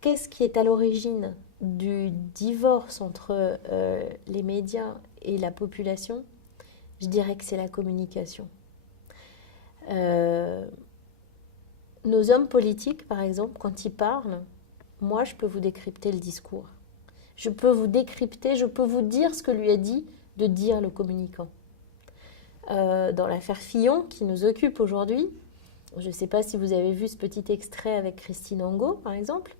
qu'est-ce qui est à l'origine du divorce entre les médias et la population? Je dirais que c'est la communication. Euh, nos hommes politiques, par exemple, quand ils parlent, moi, je peux vous décrypter le discours. Je peux vous décrypter, je peux vous dire ce que lui a dit de dire le communicant. Dans l'affaire Fillon, qui nous occupe aujourd'hui, je ne sais pas si vous avez vu ce petit extrait avec Christine Angot, par exemple,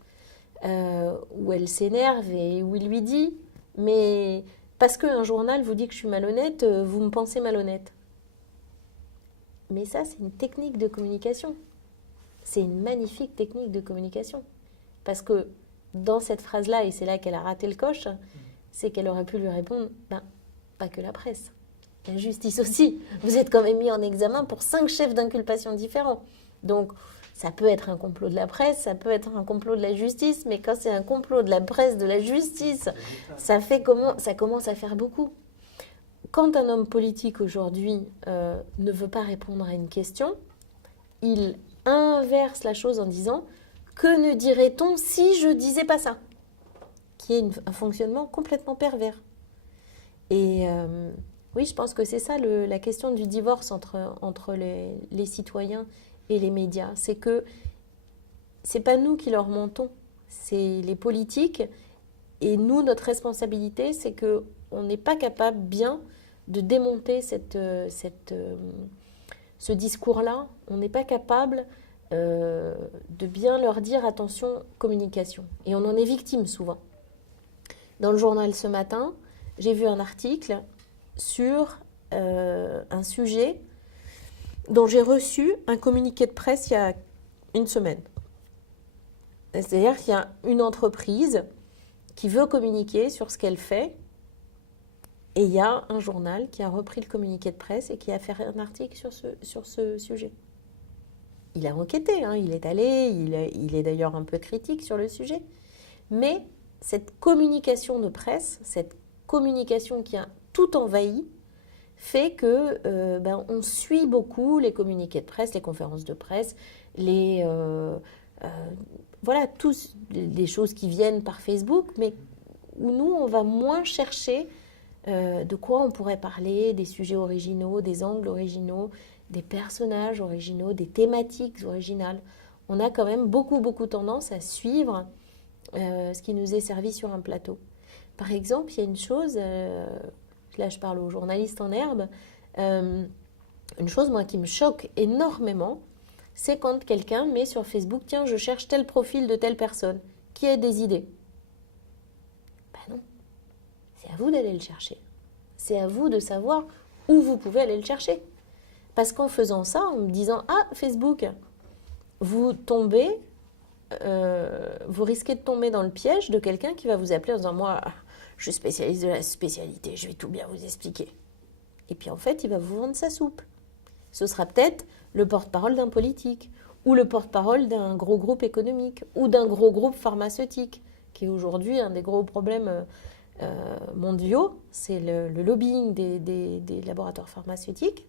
où elle s'énerve et où il lui dit « Mais parce qu'un journal vous dit que je suis malhonnête, vous me pensez malhonnête. » Mais ça, c'est une technique de communication. C'est une magnifique technique de communication. Parce que dans cette phrase-là, et c'est là qu'elle a raté le coche, c'est qu'elle aurait pu lui répondre ben, pas que la presse, la justice aussi. Vous êtes quand même mis en examen pour 5 chefs d'inculpation différents. Donc, ça peut être un complot de la presse, ça peut être un complot de la justice, mais quand c'est un complot de la presse, de la justice, ça commence à faire beaucoup. Quand un homme politique aujourd'hui ne veut pas répondre à une question, il inverse la chose en disant « Que ne dirait-on si je disais pas ça ?» qui est un fonctionnement complètement pervers. Et oui, je pense que c'est ça la question du divorce entre les citoyens et les médias. C'est que c'est pas nous qui leur mentons, c'est les politiques. Et nous, notre responsabilité, c'est qu'on n'est pas capable bien de démonter ce discours-là. On n'est pas capable de bien leur dire attention, communication. Et on en est victime souvent. Dans le journal ce matin, j'ai vu un article sur un sujet dont j'ai reçu un communiqué de presse il y a une semaine. C'est-à-dire qu'il y a une entreprise qui veut communiquer sur ce qu'elle fait, et il y a un journal qui a repris le communiqué de presse et qui a fait un article sur ce sujet. Il a enquêté, hein, il est allé, il est d'ailleurs un peu critique sur le sujet, mais cette communication de presse, cette communication qui a tout envahi, fait que on suit beaucoup les communiqués de presse, les conférences de presse, voilà, tous les choses qui viennent par Facebook, mais où nous, on va moins chercher de quoi on pourrait parler, des sujets originaux, des angles originaux, des personnages originaux, des thématiques originales. On a quand même beaucoup tendance à suivre ce qui nous est servi sur un plateau. Par exemple, il y a une chose, là je parle aux journalistes en herbe, une chose moi qui me choque énormément, c'est quand quelqu'un met sur Facebook, tiens, je cherche tel profil de telle personne, qui a des idées. Ben non, c'est à vous d'aller le chercher. C'est à vous de savoir où vous pouvez aller le chercher. Parce qu'en faisant ça, en me disant, ah, Facebook, vous risquez de tomber dans le piège de quelqu'un qui va vous appeler en disant, moi, je suis spécialiste de la spécialité, je vais tout bien vous expliquer. Et puis en fait, il va vous vendre sa soupe. Ce sera peut-être le porte-parole d'un politique, ou le porte-parole d'un gros groupe économique, ou d'un gros groupe pharmaceutique, qui est aujourd'hui un des gros problèmes mondiaux, c'est le lobbying des laboratoires pharmaceutiques.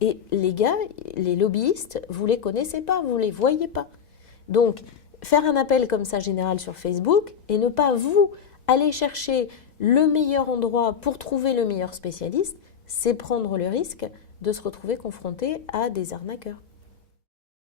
Et les gars, les lobbyistes, vous ne les connaissez pas, vous ne les voyez pas. Donc, faire un appel comme ça général sur Facebook et ne pas vous aller chercher le meilleur endroit pour trouver le meilleur spécialiste, c'est prendre le risque de se retrouver confronté à des arnaqueurs.